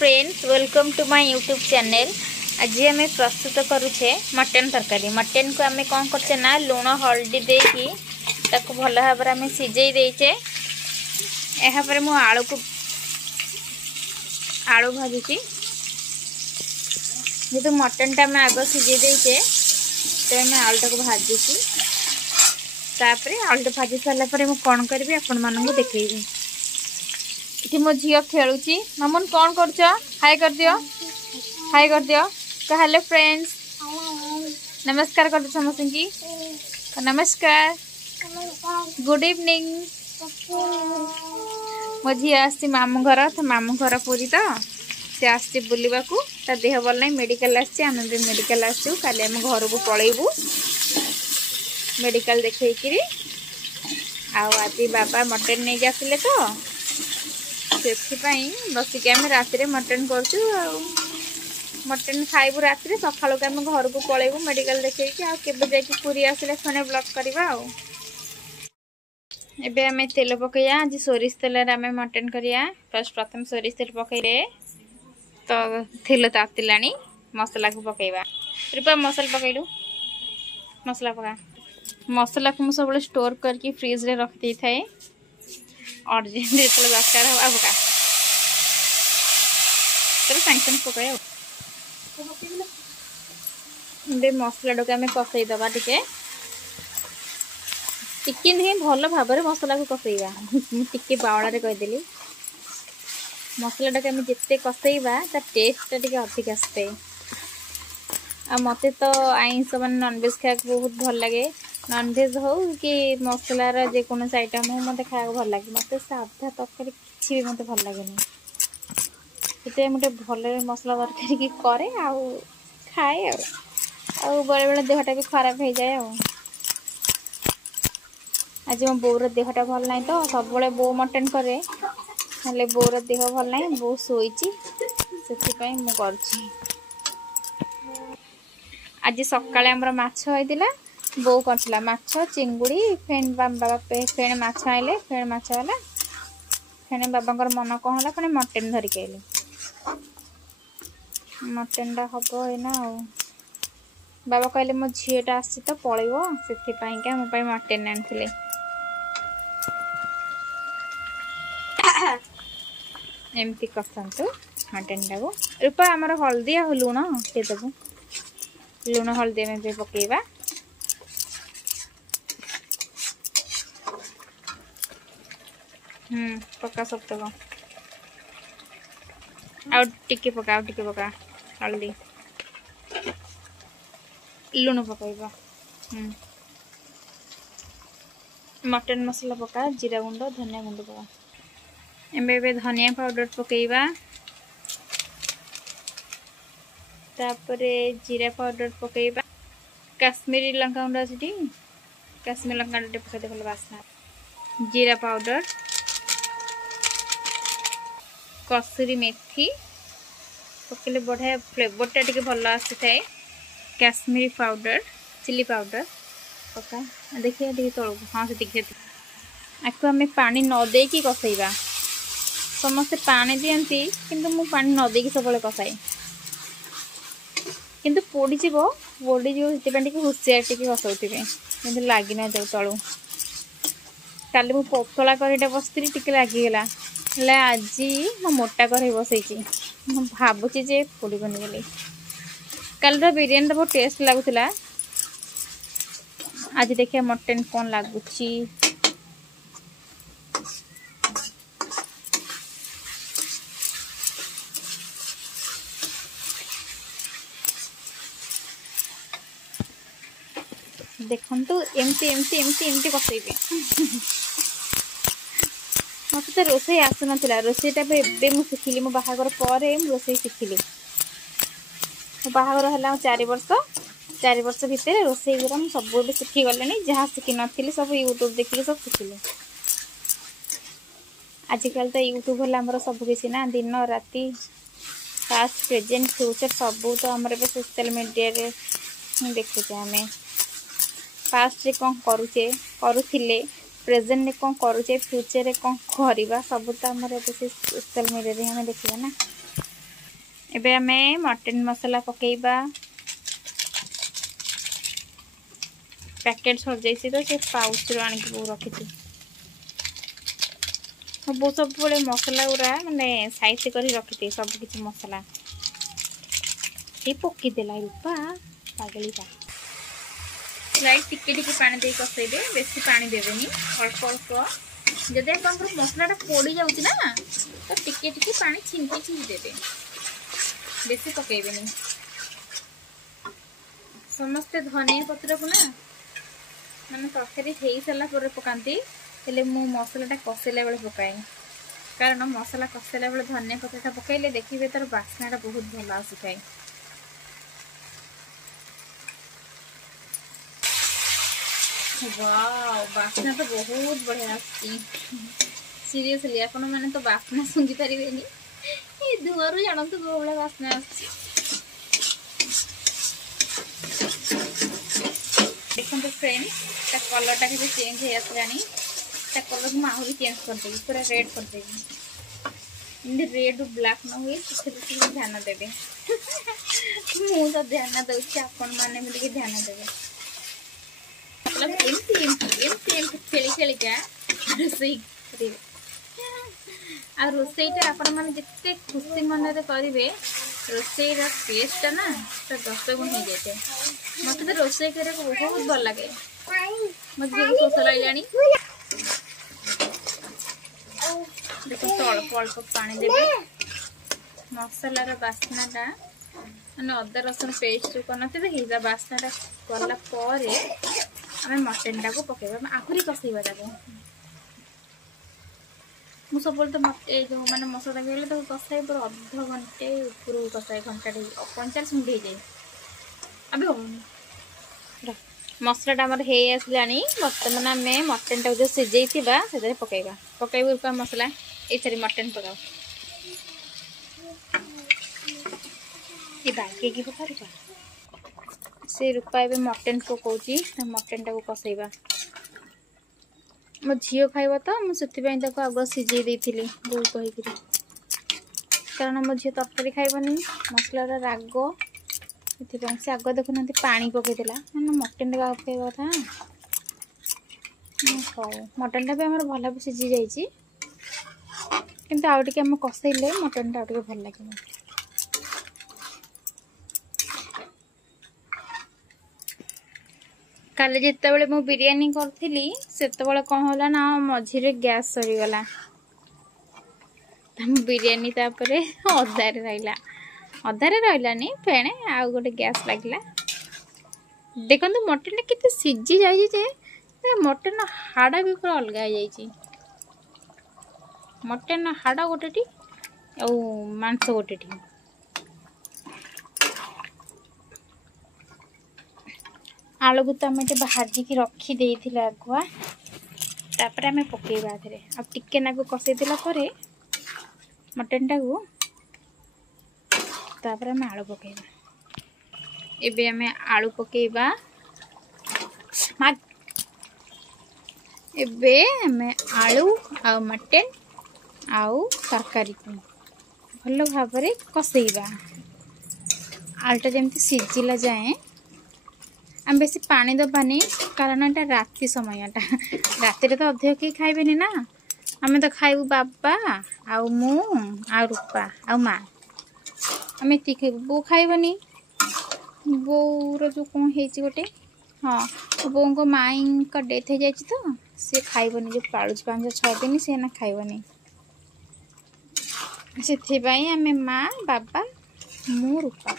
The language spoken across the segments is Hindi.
Friends welcome to my YouTube channel. आज आम प्रस्तुत करुचे मटन तरकारी। मटन को आम कौन करचे ना लुण हल्दी देकी ताको भल भाव आम सिझे देचे। यापर मु आलू भाजुची जेहेतु मटन टा आग सिझे देचे तो आम आलूटा को भाजुची। तापर आलूटा भाजी सारापर मुझे कौन करी आपण मानक देखी। इति मो झील खेलुची। मामुन कौन कर हाय कर दियो, हाय कर दियो। तो हेलो फ्रेंड्स, नमस्कार कर दो समस्त की। नमस्कार, गुड इवनिंग। मो झी आसी मामू घर, तो मामू घर पूरी तो सी आसी बुलवा को देह भल ना मेडिकल आम भी मेडिकल आसू। काली आम घर को पलैबू मेडिकल देखी। आज बाबा मटन नहीं जाते तो से बसिक आम रात मटन करचु। मटन खाइबू रात सकाल को आम घर को पलैबू मेडिकल देखी। आगे पूरी आसिले फने ब्लॉग करवा। एबे आम तेल पकईया। आज सोरिष तेल आम मटन करिया। फर्स्ट प्रथम सोरिष तेल पकईरे तो तेल तातिला मसला को पकईवा। रूपा मसला पकईलु, मसला पका। मसला को सब स्टोर करके फ्रिज रे रख दी थाए। अर्जेंट जो दरकार हो पका सांगे पकाए। मसला को आम कषईदबा टिके नहीं भल भाव मसला को कषईवा। टिके बावड़ा कहीदेली मसला टाक जिते कषईवा तार टेस्ट टे अधिक आसते। मत तो आइंस मान नॉनवेज खाया बहुत भल लगे। नॉनवेज हो कि मसलार जेकोसी आइटम हो मत खाया भल लगे। मत साधा तरकारी किसी भी मत भल लगे। से मुझे भल मसला तरकारी की करे खाए बेले बेले देहटा भी खराब हो जाए। आज मो बोर देहटा भल ना तो सब बो मटन करे ना बोर देह भल ना बो शोची से मुझे। आज सकाଳେ आमर माछ होइतिला। बो करथिला माछ चिंगुड़ी फेन बाबा फेन माछ आइले फेन माछ वाला फेन बाबांकर मन कौन होला फेन मटन धरिक आइले। मटन टा हबो एना बाबा कहले मो झीटा आसी तो पळैबो सेथि पई का मो पई मटन आनथिले। एमती कसंतु मटन टा को। रूपा हमर हल्दी आ लुण के देबो। लुण हल्दी में भी पकेवा। पका सब तक टिके पका हल्दी लुण पकाइबा। मटन मसला पका, जीरा गुंड धनिया गुंड पका। एबे धनिया पाउडर पकेइबा। तापरे जीरा पाउडर पकेइबा। काश्मीरी लंका गुंड अछि काश्मीरी लंका गुंड पकाइदे भल बास्ना। जीरा पाउडर, कसूरी मेथी पकेले बढ़िया फ्लेवरटा टिके भल आसी थाए। काश्मीरी पाउडर, चिली पाउडर पका। देखिए टिके तळु हां से देखिए आको हमें पानी न देकी कसैबा। समस्त पानी दियंती किंतु मु पानी न देकी सबले कसाई किंतु पोड़ीजीव से हुसियार टी कसौथे कि लगे ना जाऊ तलू। काली मु पतला कढ़ईटा बसती टी लगिगला आज मो मोटा कढ़ई बसई भावुची जे पोड़बनी बोली। कल बिरियानी बहुत टेस्ट लगुला। आज देखिए मटन कौन लगुची। देखु एमती एमती एमती एमती कसैबे। मत तो रोसे आसु ना रोसेटा एवं शिखिली मो बाहागर पर रोसे शिखिली। मो बाहागर है 4 वर्ष। 4 वर्ष भितर रोसे गुरा सब शिखी गले। जहाँ शिखी नी सब यूट्यूब देखिए सब शिखिली। आजिकल तो यूट्यूब है सबकि ना दिन राति पास्ट प्रेजेंट फ्यूचर सब तो आम सोशल मीडिया देखुचे। आम पास्ट रे कौन करुचे करुथिले प्रेजेंट में कौन करुचे फ्यूचर रे कौन करवा सब तो आम सोशल मीडिया हमें देखा ना। एबे आमे मटन मसाला पकेइबा पैकेट सर जाइसी तो से पाउच रो आनी को रखी थी वो सब बड़े मसला गुरा माने साइज करी रखी थी सब किछि मसला ये पक्की देला रूपा पागली बा लाइक टिके टिके पानी दे कसैबे बेसी पानी देबेनी अल्प अल्प जदि आपनकर मसलाटा पोड़ी जाउची ना तो टिके टिके पानी छिंकी देबे बेसी पकेबेनी समस्त धनिया पत्र को ना माने तरकारी हेई साला पर पकांती हेले मु मसलाटा कसेला बेले पकाए कारण मसला कसेला बेले धनिया पत्रटा पकाइले देखिबे तार बास्नाटा बहुत भल आसी वाओ बास्ना तो बहुत बढ़िया आसी सीरियसली आपण माने तो बास्ना सुंगी परिबेनी ए दुआरु जानत बोबला बास्ना आसी देखो तो फ्रेंड्स ता कलरटा के चेंज हे आसलानी ता कलर को आहुरी चेंज कर देबी पूरा रेड कर देबी इन रेड ब्लैक न हुए से ध्यान देबे मु तो ध्यान दउछि आपण माने भी ध्यान देबे मतलब एमती खेली जा रोसई करेंगे आ रोसईटा आपण माने जिते खुशी मन रे करिवे रोसई रा टेस्ट ना तो 10 गुण हो जाते मते तो रोसई करे को बहुत भल लागे मजे को सोसला जानी देखो तो अल्प अल्प पानी देबे मसाला रा बास्नाटा माने अदा रसुन पेस्ट करनते हिजा बास्नाटा करला परे आमे मटनटा को पकेबा आखुरी कसैबा जाको मु सब बोलते मटे जो माने मसला गेले तो कसै पर आधा घंटे ऊपर कसै घंटा 45 मिनिट हे जाय अबे हो मसलाटा हमर हे आसलानी वर्तमान आमे मटनटा जो सिजेइतिबा सेदरे पकेबा पकेबा रुपा मसला ए सरी मटन पकाओ ए बाके की पकारिबा से रूपा ए मटन पकाउची त मटनटा को कसैबा मो झियो खाइबा तो मु सेति पई ताको आगो सिजेइ देथिली बो कहि कि कारण मो झियो तरकारी खाइबनी मसला रा रागो सेति पई से आगो देखु नंती पानी पकै देला ना मटन रा पकेबा था हो मटन टा भी हमर भला सिजी जाईची किंतु आउ टिके हम कसैले मटन टा टिके भल लागिबो काले जिते बड़े मु बिरियानी करथिली सेते बड़े कोन होला ना मझी रे गैस सरी गला हम बिरियानी तापरे अधारे रहलानी फेणे आ गोटे गैस लागला देखंतु मटन केते सिजी जाई जे मटन हाड़ा भी पूरा अलग जाई मटन हाड़ा गोटेटी आ मांस गोटेटी आलू को तो आम भाजिकी रखी देइथिला अगुआ तापर आम पकेबा धरे अब टिके नाकु कसई देला परे मटन टा को तापर आम आलू पकेबा एबे आम आलू पकेबा एबे आम आलू आ मटन आउ तरकारी को भल भाव कसईबा आलूटा जमती सिजिला जाए आम बेसी पानी दबानी कारण एटा राति समयटा राति तो अधिक कि खाइबे ना आम तो खाइबू बाबा आउ मु आ रूपा आ माँ आम एति खाइबू बो खाइबनी बोर जो कौन है गोटे हाँ बो को माई का डेथ हो जाए तो सी खाइबनी जो पालुच 5-6 दिन सी ना खाइबनी से आम माँ बाबा मु रूपा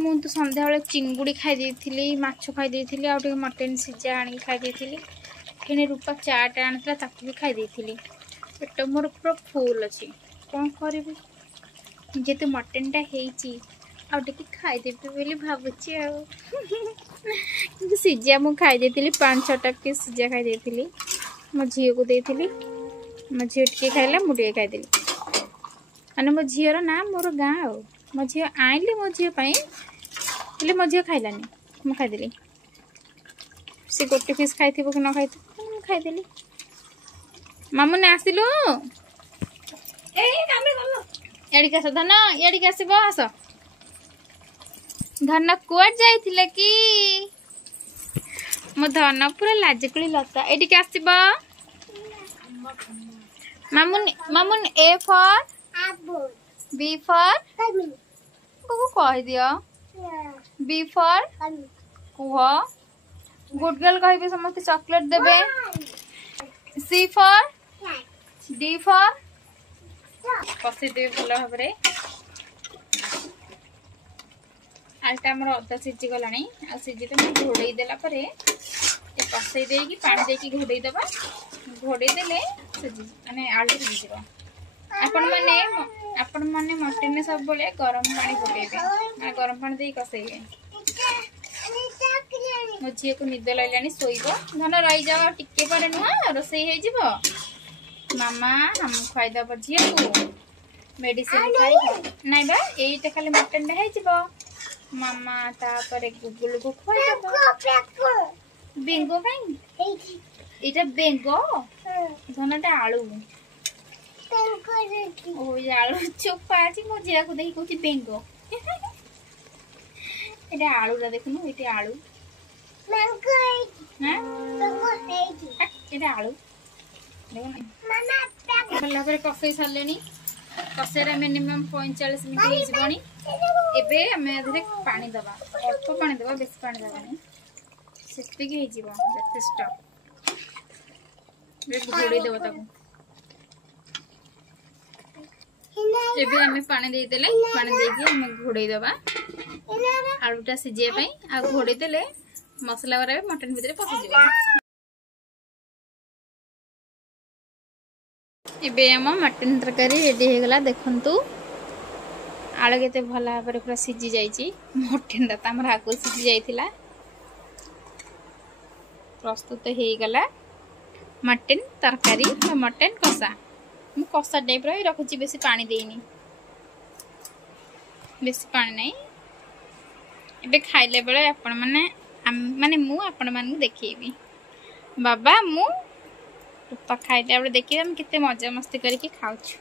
मु तो संध्या बेले चिंगुड़ी खाई देइथिली माछ खाई देइथिली आ टे मटन सिजा आनी खाई देइथिली फेने रूपा चाट आनतला ताकू भी खाई देइथिली पेट मोर पूरा फुल अछि कोन करबी जेते मटन टा हेइची आ टे खाई देबे बोली भाबुची आ कि सिजा मु खाई देइथिली 5-6टा पीस सिजा खाई देइथिली मो झियो को देइथिली मो झियो टिके खाइला मु टिके खाई देली माने मो झियो रो नाम मोर गां आ मो झियो आइले मो झियो पई ले मो झियो खाइलानी मु खाइदेली से गोटे पीस खाइथिबो कि न खाइथिबो मु खाइदेली मामू ने आसिलु ए कामे गलो एडिक आस धन एडिक आसब आस धन कुआड जाइथिले कि मो धन पूरा लाजकुली लता एडिक आसब मामुन मामुन ए फॉर बी फॉर को कह दियो बी फॉर कुह गुड गर्ल कहिबे समस्त चॉकलेट देबे सी फॉर डी फॉर कसी देबे भल भाबरे आलटा हमर अधा सिझी गलानी आ सिझी तो घोड़े देला परे ए कसई देकी पानी देकी घोड़े देबा घोड़े देले सिझी माने आलू सिझी जीवा आपण माने मटन में सब बोले गरम पानी पकेबे माने गरम पानी देई कसैबे मो झी को निद लानी शोब धन रही जाओ टिके पर नुआ रोसई हो मामा हम खुआईदब झी को मेडिसिन खाई नाई बा एटा खाली मटन हो मामा तापर गुगुल को खुआईदब बेंगो भाई एटा बेंगो धनटा आलू ओ आलू चोपा अछि मो झिया को देखि कहछि बेंगो एटा आलूरा देखुनु एटा आलू बेंगो हां बेंगो हेछि एटा आलू देखुनु मामा भला पर कसई सालेनी कसैरा मिनिमम 45 मिनिट हो जिवनी एबे हमें अधरे पानी दबा अल्प पानी दबा बेसी पानी दबानी सेति के हिजिबो जथेष्ट बे घोड़ी देबो ताको एबे हमें पानी दे देले पानी देके हमें घोड़े दबा आलूटा सिझे पई आ घोड़े देले मसला वाला मटन भीतर पसी जीवा एबे हम मटन तरकारी रेडी हो गला देखंतु आलू केते भला भाबरे पूरा सिझी जाईची मटन दा हमर आगो सिझी जाईथिला प्रस्तुत हो गला मटन तरकारी मटन कसा मु कसा टाइप रो रखुची बेसी पानी देनी बेसी पानी नहीं एबे खाइले बेले आपण माने मु आपण मान देखिबी बाबा मु तो खाइले बेले देखिबे हम किते मजा मस्ती करके खाउछु।